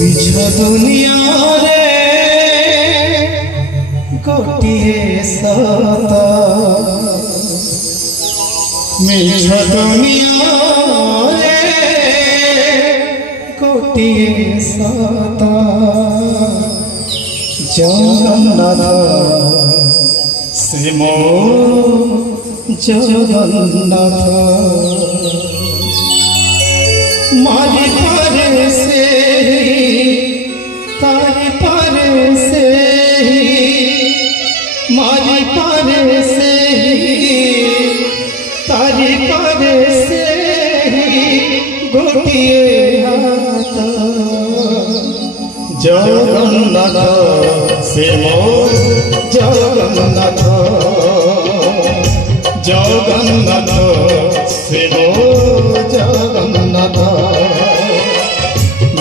मिछ दुनिया रे गोटिए सत मिछ दुनिया रे गोटिए सत जगन्नाथ से मो जगन्नाथ मारी पर से तारी पर से मारी पर से तारी पर से गोटिए हाथ जगन्नाथ से मो जगन्नाथ जगन्नाथ से मो जगन्नाथ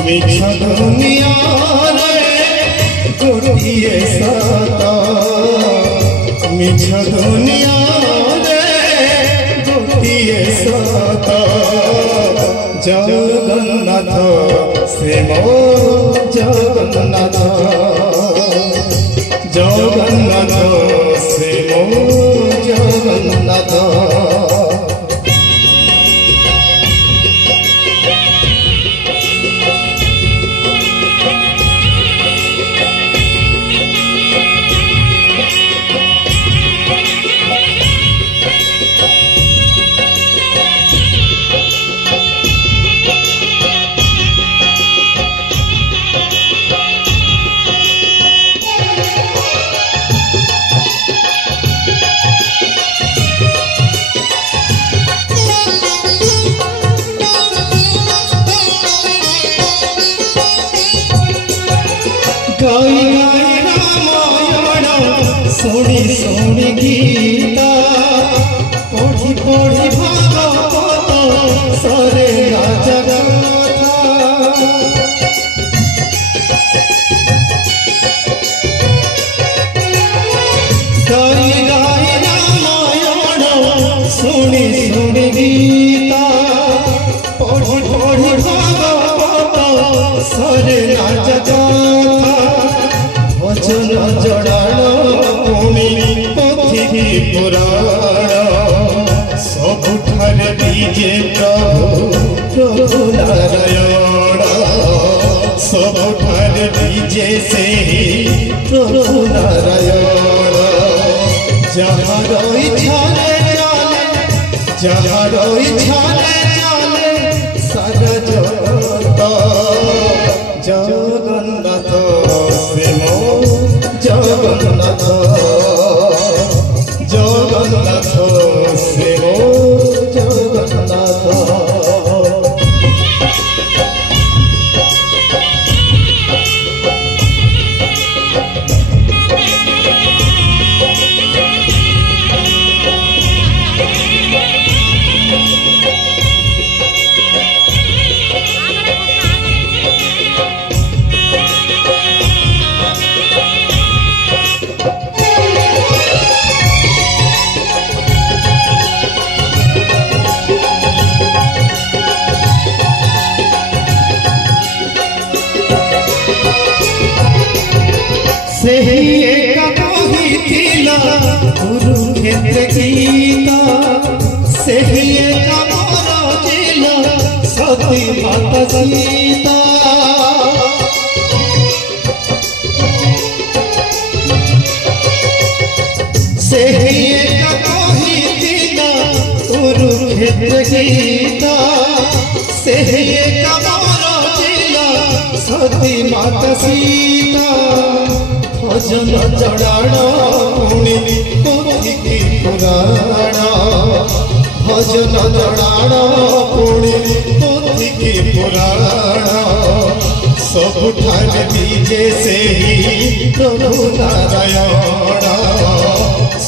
मिछ दुनिया रे गोटिए सत मिछ दुनिया रे गोटिए सत जगन्नाथ से मो जगन्नाथ जगन्नाथ से मो जगन्नाथ गाई गाई रामायण शुणी शुणी गीता पढ़ी पढ़ी भागवत सरे जगन्नाथ गाई गाई रामायण शुणी शुणी गीता पढ़ी पढ़ी भागवत सरे जगन्नाथ भजन जड़ाण पुणी पोथी पुराण सबुठारे बीजे प्रभु नारायण सबुठारे बीजे से प्रभु नारायण जहाँ इच्छा जहाँ इच्छा सारा जगत जगन्नाथ से मो जगन्नाथ जगन्नाथ से मो जगन्नाथ कुरुक्षेत्र गीता सही सती माता सीता कुरुक्षेत्र गीता सती माता सीता भजन जड़ाण पुणी पोथी पुराण भजन जड़ाण पुणी पोथी पुराण सबुठारे बीजे से प्रभु नारायण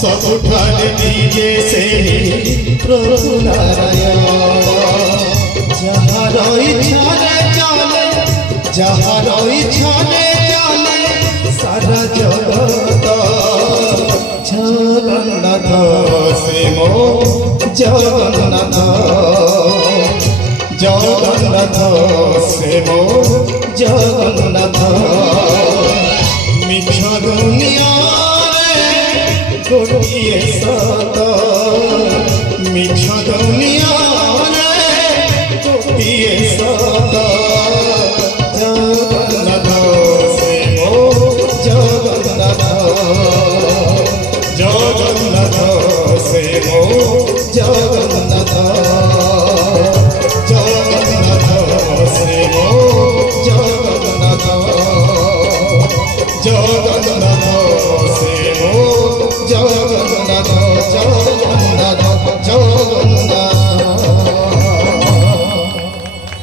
सबुठारे बीजे से प्रभु नारायण जहाँ इच्छा चले जहाँ इच्छा चले सारा जगत जगन्नाथ से मो जगन्नाथ जगन्नाथ से मो जगन्नाथ मिछ दुनिया गोटिए सत मिछ दुनिया गोटिए सत जगन्नाथ से मो जगन्नाथ जगन्नाथ से मो जगन्नाथ जगन्नाथ से मो जगन्नाथ जगन्नाथ